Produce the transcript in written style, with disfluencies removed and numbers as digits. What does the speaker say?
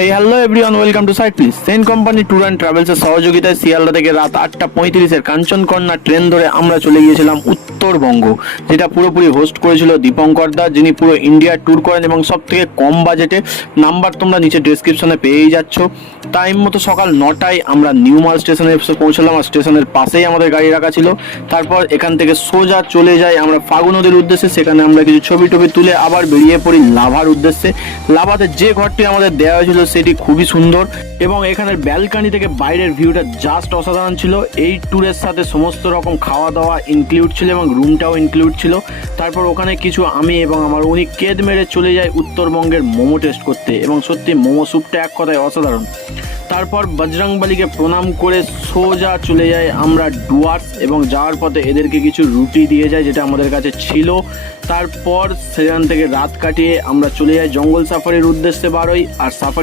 Hey hello everyone, welcome to site please. Sen company tour and ট্রাভেলসের সহযোগিতায় শিয়ালদা থেকে রাত 8:35 কাঞ্চনকন্যা ট্রেন ধরে আমরা চলে গিয়েছিলাম উত্তরবঙ্গ, যেটা পুরোপুরি হোস্ট করেছিল দীপঙ্কর দা, যিনি পুরো ইন্ডিয়া ট্যুর করেন এবং সব থেকে কম বাজেটে। নাম্বার তোমরা নিচে ডেসক্রিপশনে পেয়েই যাচ্ছ। টাইম মতো সকাল 9টায় আমরা নিউমাল স্টেশনে এসে পৌঁছলাম, আর স্টেশনের পাশেই আমাদের গাড়ি রাখা ছিল। তারপর এখান থেকে সোজা চলে যাই আমরা ফাগু নদীর উদ্দেশ্যে। সেখানে আমরা কিছু ছবি টবি তুলে আবার বেরিয়ে পড়ি লাভার উদ্দেশ্যে। লাভাতে যে ঘরটি আমাদের দেওয়া হয়েছিল সেটি খুবই সুন্দর এবং এখানের ব্যালকনি থেকে বাইরের ভিউটা জাস্ট অসাধারণ ছিল। এই ট্যুরের সাথে সমস্ত রকম খাওয়া দাওয়া ইনক্লুড ছিল এবং রুমটাও ইনক্লুড ছিল। তারপর ওখানে কিছু আমি এবং আমার উনি কেদ মেরে চলে যাই উত্তরবঙ্গের মোমো টেস্ট করতে, এবং সত্যি মোমো স্যুপটা এক কথায় অসাধারণ। তারপর বজরংবলীকে প্রণাম করে সোজা চলে যাই আমরা ডুয়ার্স, এবং যাওয়ার পথে এদেরকে কিছু রুটি দিয়ে যায় যেটা আমাদের কাছে ছিল। তারপর সেখান থেকে রাত কাটিয়ে আমরা চলে যাই জঙ্গল সাফারির উদ্দেশ্যে বারোই। আর সাফারি